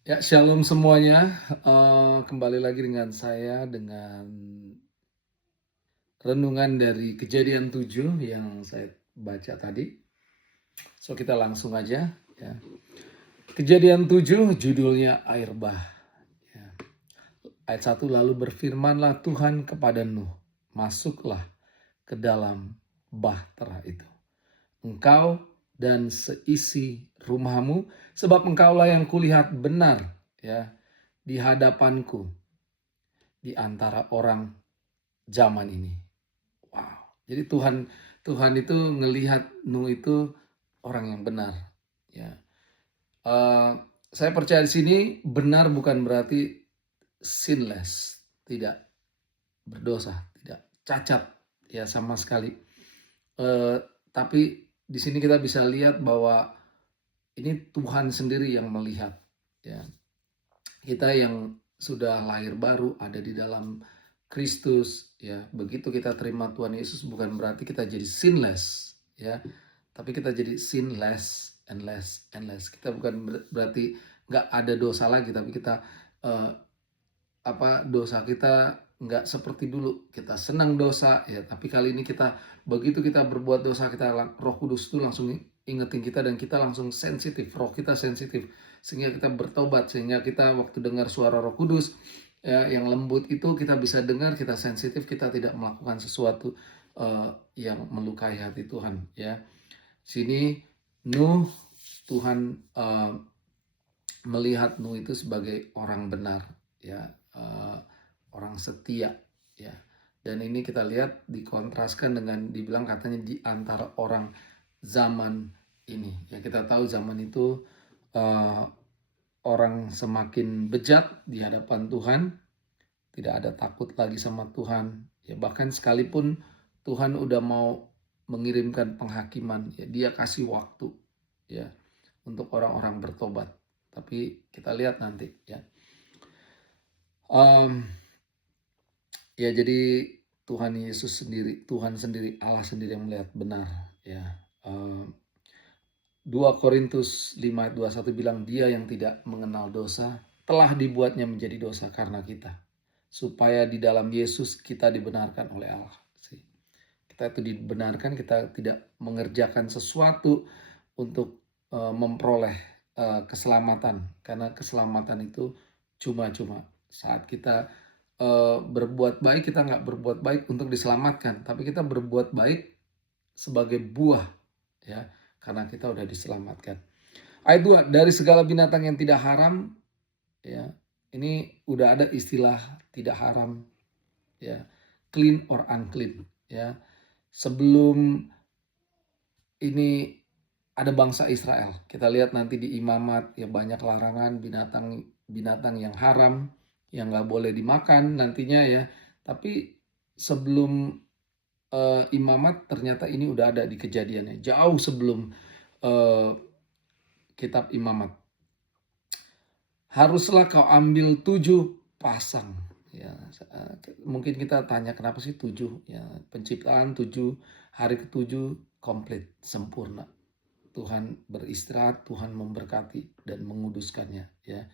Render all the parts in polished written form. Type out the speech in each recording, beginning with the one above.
Ya, shalom semuanya. Kembali lagi dengan saya dengan renungan dari Kejadian 7 yang saya baca tadi. So, kita langsung aja ya. Kejadian 7 judulnya air bah. Ya. Ayat 1, lalu berfirmanlah Tuhan kepada Nuh, masuklah ke dalam bahtera itu, engkau dan seisi rumahmu, sebab engkaulah yang kulihat benar ya di hadapanku di antara orang zaman ini. Wow. Jadi Tuhan Tuhan itu ngelihat Nuh itu orang yang benar. Ya. Eh, saya percaya di sini benar bukan berarti sinless, tidak berdosa, tidak cacat ya sama sekali. Eh, tapi di sini kita bisa lihat bahwa ini Tuhan sendiri yang melihat. Ya. Kita yang sudah lahir baru ada di dalam Kristus ya. Begitu kita terima Tuhan Yesus bukan berarti kita jadi sinless ya. Tapi kita jadi sinless and less and less. Kita bukan berarti nggak ada dosa lagi, tapi kita eh, dosa kita nggak seperti dulu. Kita senang dosa ya, tapi kali ini kita begitu kita berbuat dosa, kita Roh Kudus itu langsung ingetin kita dan kita langsung sensitif, roh kita sensitif sehingga kita bertobat, sehingga kita waktu dengar suara Roh Kudus ya, yang lembut itu kita bisa dengar, kita sensitif, kita tidak melakukan sesuatu yang melukai hati Tuhan ya. Sini Nuh, Tuhan melihat Nuh itu sebagai orang benar ya, orang setia ya. Dan ini kita lihat dikontraskan dengan dibilang katanya di antara orang zaman ini ya. Kita tahu zaman itu orang semakin bejat di hadapan Tuhan, tidak ada takut lagi sama Tuhan ya. Bahkan sekalipun Tuhan udah mau mengirimkan penghakiman ya, dia kasih waktu ya untuk orang-orang bertobat. Tapi kita lihat nanti ya. Ya jadi Tuhan Yesus sendiri, Tuhan sendiri, Allah sendiri yang melihat benar ya. 2 Korintus 5 ayat 21 bilang dia yang tidak mengenal dosa telah dibuatnya menjadi dosa karena kita, supaya di dalam Yesus kita dibenarkan oleh Allah. Kita itu dibenarkan, kita tidak mengerjakan sesuatu untuk memperoleh keselamatan, karena keselamatan itu cuma-cuma. Saat kita berbuat baik, kita nggak berbuat baik untuk diselamatkan, tapi kita berbuat baik sebagai buah ya, karena kita udah diselamatkan. Ayat 2, dari segala binatang yang tidak haram ya, ini udah ada istilah tidak haram ya, clean or unclean ya. Sebelum ini ada bangsa Israel, kita lihat nanti di Imamat ya, banyak larangan binatang yang haram yang nggak boleh dimakan nantinya ya. Tapi sebelum Imamat ternyata ini udah ada di Kejadiannya, jauh sebelum uh, kitab Imamat. Haruslah kau ambil 7 pasang ya. Mungkin kita tanya kenapa sih 7 ya, penciptaan 7, hari ke-7 komplit sempurna. Tuhan beristirahat, Tuhan memberkati dan menguduskannya ya.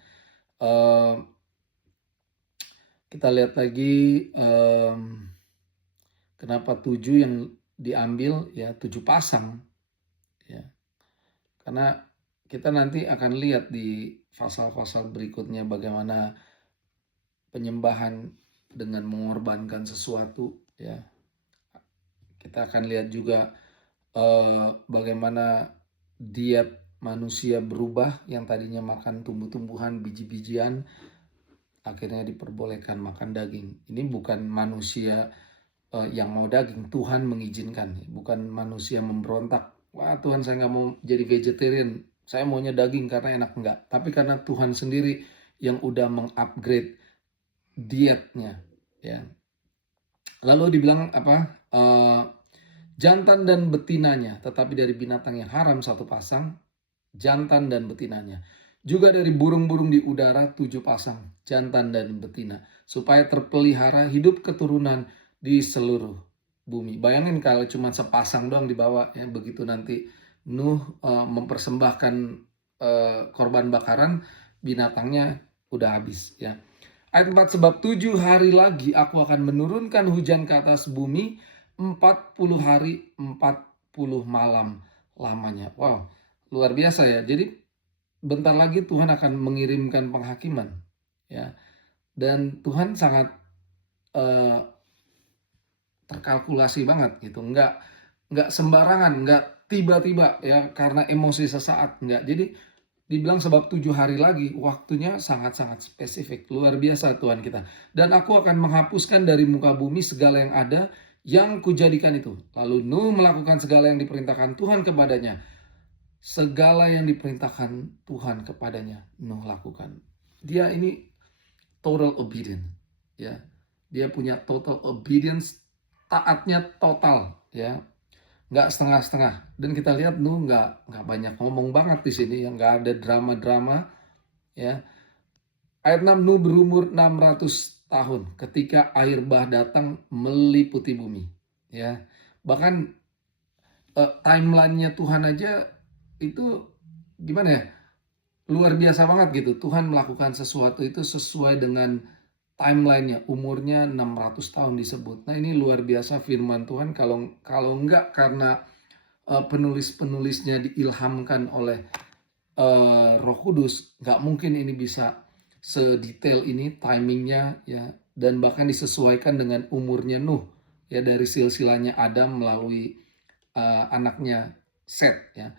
Kita lihat lagi kenapa 7 yang diambil ya, 7 pasang ya. Karena kita nanti akan lihat di pasal-pasal berikutnya bagaimana penyembahan dengan mengorbankan sesuatu ya. Kita akan lihat juga bagaimana diet manusia berubah, yang tadinya makan tumbuh-tumbuhan, biji-bijian, akhirnya diperbolehkan makan daging. Ini bukan manusia yang mau daging, Tuhan mengizinkan, bukan manusia memberontak. Wah Tuhan, saya nggak mau jadi vegetarian, saya maunya daging karena enak. Enggak, tapi karena Tuhan sendiri yang udah mengupgrade dietnya ya. Lalu dibilang apa? Jantan dan betinanya, tetapi dari binatang yang haram 1 pasang, jantan dan betinanya. Juga dari burung-burung di udara 7 pasang, jantan dan betina, supaya terpelihara hidup keturunan di seluruh bumi. Bayangin kalau cuma sepasang doang dibawa ya, begitu nanti Nuh mempersembahkan korban bakaran, binatangnya udah habis ya. Ayat 4, sebab 7 hari lagi aku akan menurunkan hujan ke atas bumi 40 hari 40 malam lamanya. Wow, luar biasa ya. Jadi bentar lagi Tuhan akan mengirimkan penghakiman ya. Dan Tuhan sangat eh, terkalkulasi banget gitu. Enggak sembarangan, enggak tiba-tiba ya karena emosi sesaat, enggak. Jadi dibilang sebab 7 hari lagi, waktunya sangat-sangat spesifik. Luar biasa Tuhan kita. Dan aku akan menghapuskan dari muka bumi segala yang ada yang kujadikan itu. Lalu Nuh melakukan segala yang diperintahkan Tuhan kepadanya. Segala yang diperintahkan Tuhan kepadanya, Nuh lakukan. Dia ini total obedience. Ya. Dia punya total obedience, taatnya total ya. Nggak setengah-setengah. Dan kita lihat Nuh nggak banyak ngomong banget di sini, yang nggak ada drama-drama ya. Ayat 6, Nuh berumur 600 tahun ketika air bah datang meliputi bumi ya. Bahkan timelinenya Tuhan aja itu gimana ya, luar biasa banget gitu. Tuhan melakukan sesuatu itu sesuai dengan timelinenya. Umurnya 600 tahun disebut. Nah ini luar biasa firman Tuhan. Kalau enggak karena penulis-penulisnya diilhamkan oleh Roh Kudus, nggak mungkin ini bisa sedetail ini timingnya ya, dan bahkan disesuaikan dengan umurnya Nuh ya, dari silsilahnya Adam melalui anaknya Set ya.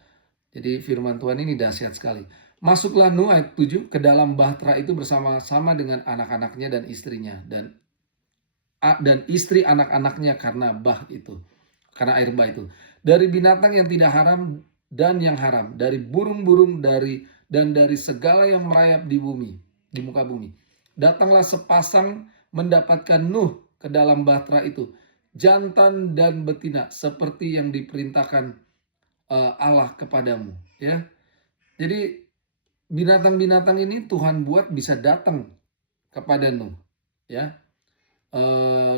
Jadi firman Tuhan ini dahsyat sekali. Masuklah Nuh ayat 7 ke dalam bahtera itu bersama-sama dengan anak-anaknya dan istrinya dan istri anak-anaknya karena karena air bah itu. Dari binatang yang tidak haram dan yang haram, dari burung-burung dan dari segala yang merayap di muka bumi. Datanglah sepasang mendapatkan Nuh ke dalam bahtera itu, jantan dan betina seperti yang diperintahkan Allah kepadamu ya. Jadi binatang-binatang ini Tuhan buat bisa datang kepada Nuh ya.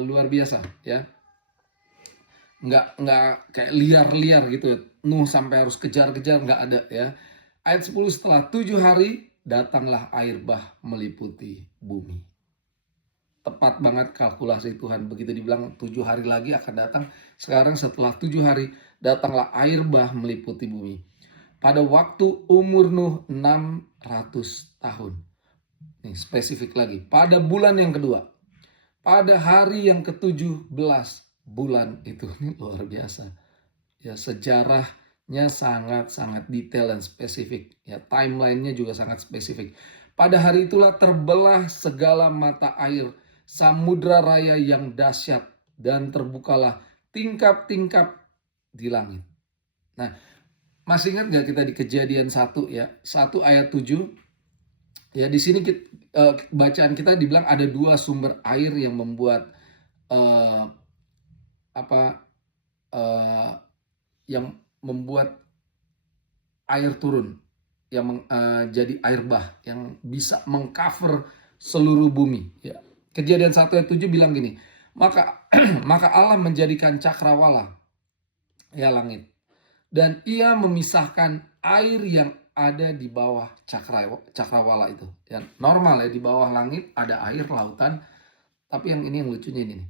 Luar biasa ya. Nggak kayak liar-liar gitu. Nuh sampai harus kejar-kejar, nggak ada ya. Ayat 10, setelah 7 hari datanglah air bah meliputi bumi. Tepat banget kalkulasi Tuhan. Begitu dibilang 7 hari lagi akan datang. Sekarang setelah 7 hari datanglah air bah meliputi bumi. Pada waktu umur Nuh 600 tahun. Nih spesifik lagi. Pada bulan yang kedua. Pada hari yang ke-17 bulan itu. Ini luar biasa. Ya, sejarahnya sangat-sangat detail dan spesifik. Ya, timelinenya juga sangat spesifik. Pada hari itulah terbelah segala mata air samudra raya yang dahsyat dan terbukalah tingkap-tingkap di langit. Nah, masih ingat gak kita di Kejadian 1 ya, 1 ayat 7. Ya, di sini bacaan kita dibilang ada 2 sumber air yang membuat yang membuat air turun, yang jadi air bah yang bisa mengcover seluruh bumi ya. Kejadian 1 ayat 7 bilang gini, maka Allah menjadikan cakrawala ya langit, dan ia memisahkan air yang ada di bawah cakrawala itu ya. Normal ya, di bawah langit ada air lautan, tapi yang ini yang lucunya ini nih.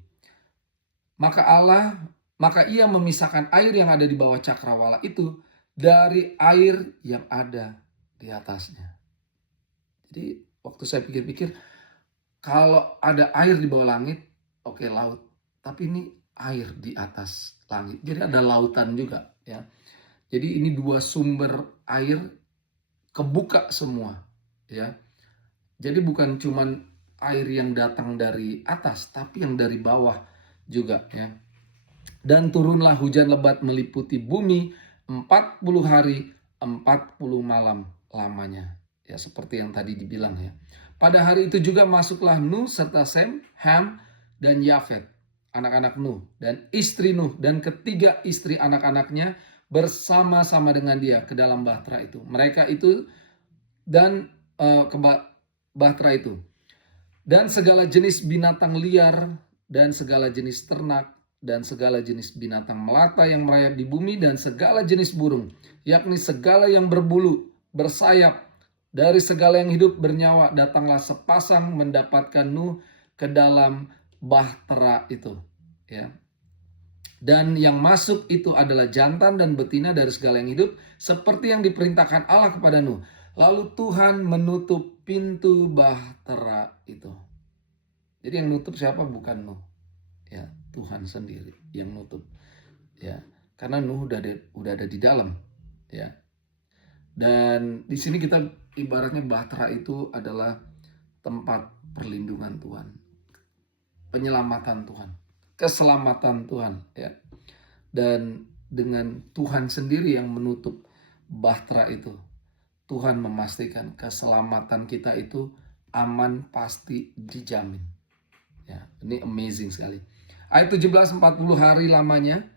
Maka ia memisahkan air yang ada di bawah cakrawala itu dari air yang ada di atasnya. Jadi waktu saya pikir-pikir, kalau ada air di bawah langit, oke, laut. Tapi ini air di atas langit. Jadi ada lautan juga ya. Jadi ini 2 sumber air kebuka semua ya. Jadi bukan cuman air yang datang dari atas, tapi yang dari bawah juga ya. Dan turunlah hujan lebat meliputi bumi 40 hari 40 malam lamanya. Ya, seperti yang tadi dibilang ya. Pada hari itu juga masuklah Nuh serta Sem, Ham, dan Yafet, anak-anak Nuh, dan istri Nuh, dan ketiga istri anak-anaknya bersama-sama dengan dia ke dalam bahtera itu. Mereka itu dan bahtera itu. Dan segala jenis binatang liar, dan segala jenis ternak, dan segala jenis binatang melata yang merayap di bumi, dan segala jenis burung, yakni segala yang berbulu, bersayap, Dari segala yang hidup bernyawa datanglah sepasang mendapatkan Nuh ke dalam bahtera itu. Ya. Dan yang masuk itu adalah jantan dan betina dari segala yang hidup, seperti yang diperintahkan Allah kepada Nuh. Lalu Tuhan menutup pintu bahtera itu. Jadi yang nutup siapa? Bukan Nuh. Ya, Tuhan sendiri yang nutup. Ya, karena Nuh udah ada di dalam. Ya. Dan di sini kita ibaratnya bahtera itu adalah tempat perlindungan Tuhan, penyelamatan Tuhan, keselamatan Tuhan, ya. Dan dengan Tuhan sendiri yang menutup bahtera itu, Tuhan memastikan keselamatan kita itu aman, pasti dijamin. Ya, ini amazing sekali. Ayat 17, 40 hari lamanya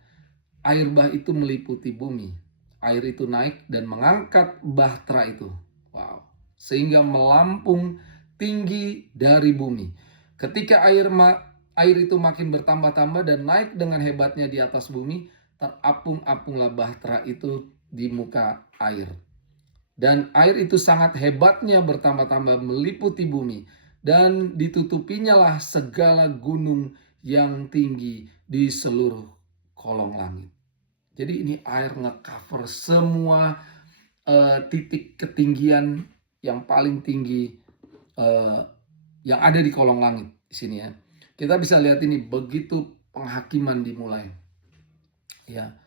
air bah itu meliputi bumi. Air itu naik dan mengangkat bahtera itu. Wow. Sehingga melampung tinggi dari bumi. Ketika air itu makin bertambah-tambah dan naik dengan hebatnya di atas bumi, terapung-apunglah bahtera itu di muka air. Dan air itu sangat hebatnya bertambah-tambah meliputi bumi. Dan ditutupinya lah segala gunung yang tinggi di seluruh kolong langit. Jadi ini air nge-cover semua titik ketinggian yang paling tinggi yang ada di kolong langit di sini ya. Kita bisa lihat ini begitu penghakiman dimulai. Ya.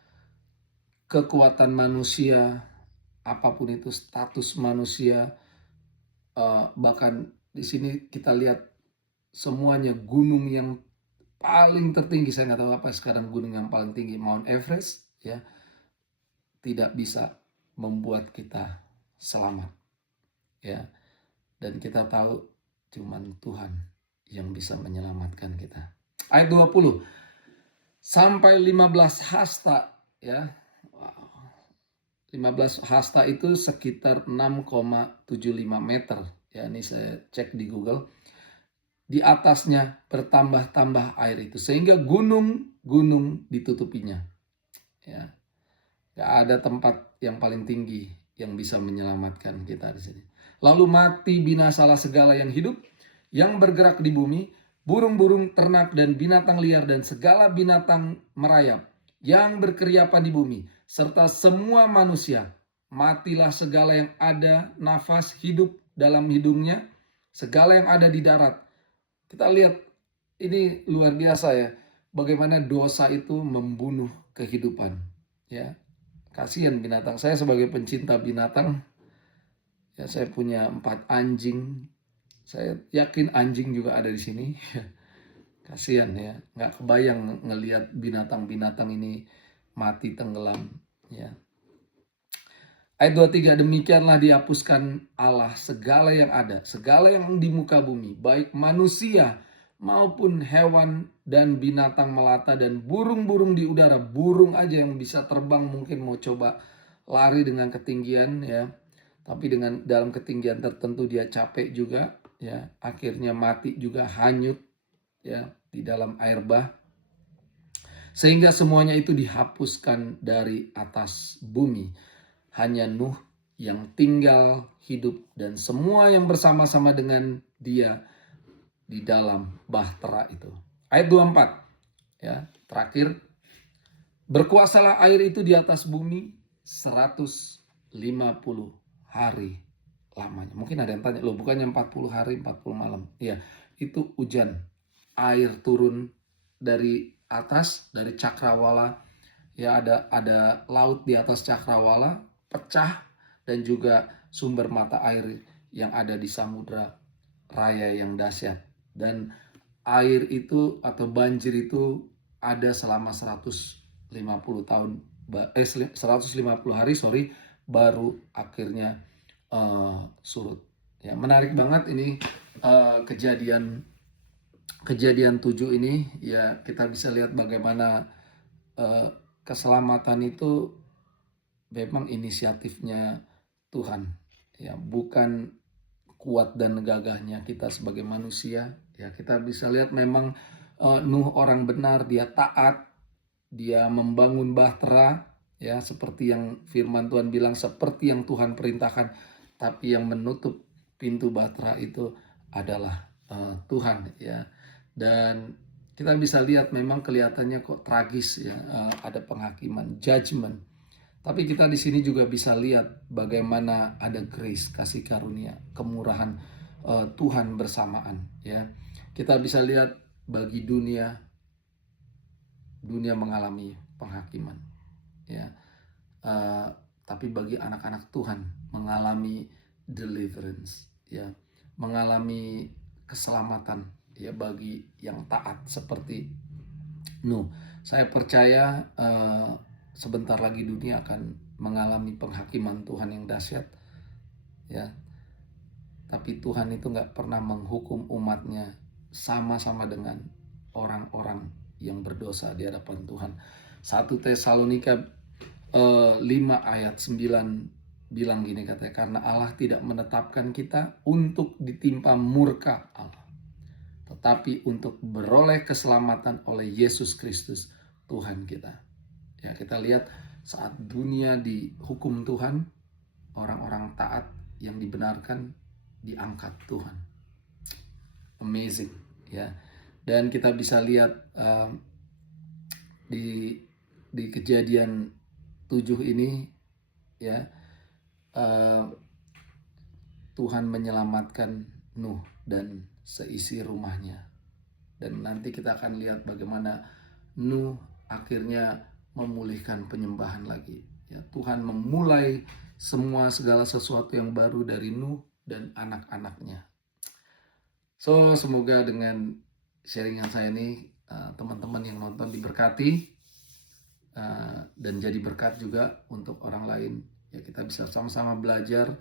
Kekuatan manusia, apapun itu status manusia, bahkan di sini kita lihat semuanya gunung yang paling tertinggi, saya nggak tahu apa sekarang gunung yang paling tinggi, Mount Everest, ya, tidak bisa membuat kita selamat, ya. Dan kita tahu cuman Tuhan yang bisa menyelamatkan kita. Ayat 20 sampai 15 hasta, ya. 15 hasta itu sekitar 6,75 meter. Ya, ini saya cek di Google. Di atasnya bertambah-tambah air itu sehingga gunung-gunung ditutupinya. Ya. Gak ada tempat yang paling tinggi yang bisa menyelamatkan kita di sini. Lalu mati binasalah segala yang hidup, yang bergerak di bumi, burung-burung, ternak dan binatang liar dan segala binatang merayap yang berkeriapan di bumi, serta semua manusia. Matilah segala yang ada nafas hidup dalam hidungnya, segala yang ada di darat. Kita lihat ini luar biasa ya, bagaimana dosa itu membunuh kehidupan. Ya, kasihan binatang. Saya sebagai pencinta binatang, ya saya punya 4 anjing. Saya yakin anjing juga ada di sini. Kasihan ya, nggak kebayang ngelihat binatang-binatang ini mati tenggelam. Ya. Ayat 23, demikianlah dihapuskan Allah segala yang ada, segala yang di muka bumi, baik manusia maupun hewan dan binatang melata dan burung-burung di udara. Burung aja yang bisa terbang mungkin mau coba lari dengan ketinggian ya, tapi dengan dalam ketinggian tertentu dia capek juga ya, akhirnya mati juga, hanyut ya di dalam air bah. Sehingga semuanya itu dihapuskan dari atas bumi. Hanya Nuh yang tinggal hidup dan semua yang bersama-sama dengan dia di dalam bahtera itu. Ayat 24 ya, terakhir. Berkuasalah air itu di atas bumi 150 hari lamanya. Mungkin ada yang tanya, loh bukannya 40 hari 40 malam. Ya, itu hujan. Air turun dari atas, dari cakrawala. Ya, ada laut di atas cakrawala, pecah, dan juga sumber mata air yang ada di samudra raya yang dahsyat. Dan air itu atau banjir itu ada selama 150 tahun, 150 hari baru akhirnya surut. Ya, menarik banget ini kejadian 7 ini ya, kita bisa lihat bagaimana keselamatan itu memang inisiatifnya Tuhan ya, bukan kuat dan gagahnya kita sebagai manusia ya. Kita bisa lihat memang Nuh orang benar, dia taat, dia membangun bahtera ya, seperti yang firman Tuhan bilang, seperti yang Tuhan perintahkan. tapi yang menutup pintu bahtera itu adalah Tuhan, ya. Dan kita bisa lihat memang kelihatannya kok tragis, ya, ada penghakiman, judgment. Tapi kita di sini juga bisa lihat bagaimana ada grace, kasih karunia, kemurahan Tuhan bersamaan, ya. Kita bisa lihat bagi dunia mengalami penghakiman, ya. Uh, tapi bagi anak-anak Tuhan mengalami deliverance, ya, mengalami keselamatan, ya, bagi yang taat seperti Nuh. Saya percaya sebentar lagi dunia akan mengalami penghakiman Tuhan yang dahsyat, ya. Tapi Tuhan itu nggak pernah menghukum umatnya sama-sama dengan orang-orang yang berdosa di hadapan Tuhan. 1 Tesalonika 5 ayat 9 bilang gini, katanya, karena Allah tidak menetapkan kita untuk ditimpa murka Allah, tetapi untuk beroleh keselamatan oleh Yesus Kristus Tuhan kita. Ya, kita lihat saat dunia dihukum Tuhan, orang-orang taat yang dibenarkan diangkat Tuhan. Amazing, ya. Dan kita bisa lihat di Kejadian 7 ini, ya, Tuhan menyelamatkan Nuh dan seisi rumahnya. Dan nanti kita akan lihat bagaimana Nuh akhirnya memulihkan penyembahan lagi, ya. Tuhan memulai segala sesuatu yang baru dari Nuh dan anak-anaknya. So, semoga dengan sharingan saya ini teman-teman yang nonton diberkati dan jadi berkat juga untuk orang lain. Ya, kita bisa sama-sama belajar.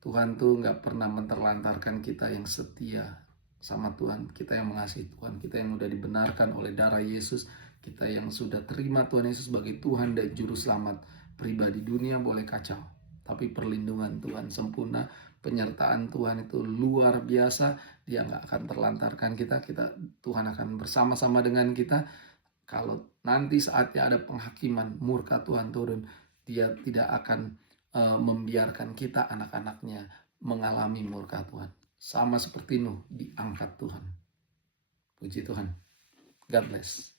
Tuhan tuh nggak pernah menterlantarkan kita yang setia sama Tuhan, kita yang mengasihi Tuhan, kita yang udah dibenarkan oleh darah Yesus, kita yang sudah terima Tuhan Yesus sebagai Tuhan dan Juru Selamat pribadi. Dunia boleh kacau, tapi perlindungan Tuhan sempurna, penyertaan Tuhan itu luar biasa. Dia nggak akan terlantarkan kita, Tuhan akan bersama-sama dengan kita. Kalau nanti saatnya ada penghakiman, murka Tuhan turun, Dia tidak akan membiarkan kita, anak-anaknya, mengalami murka Tuhan. Sama seperti Nuh, diangkat Tuhan. Puji Tuhan. God bless.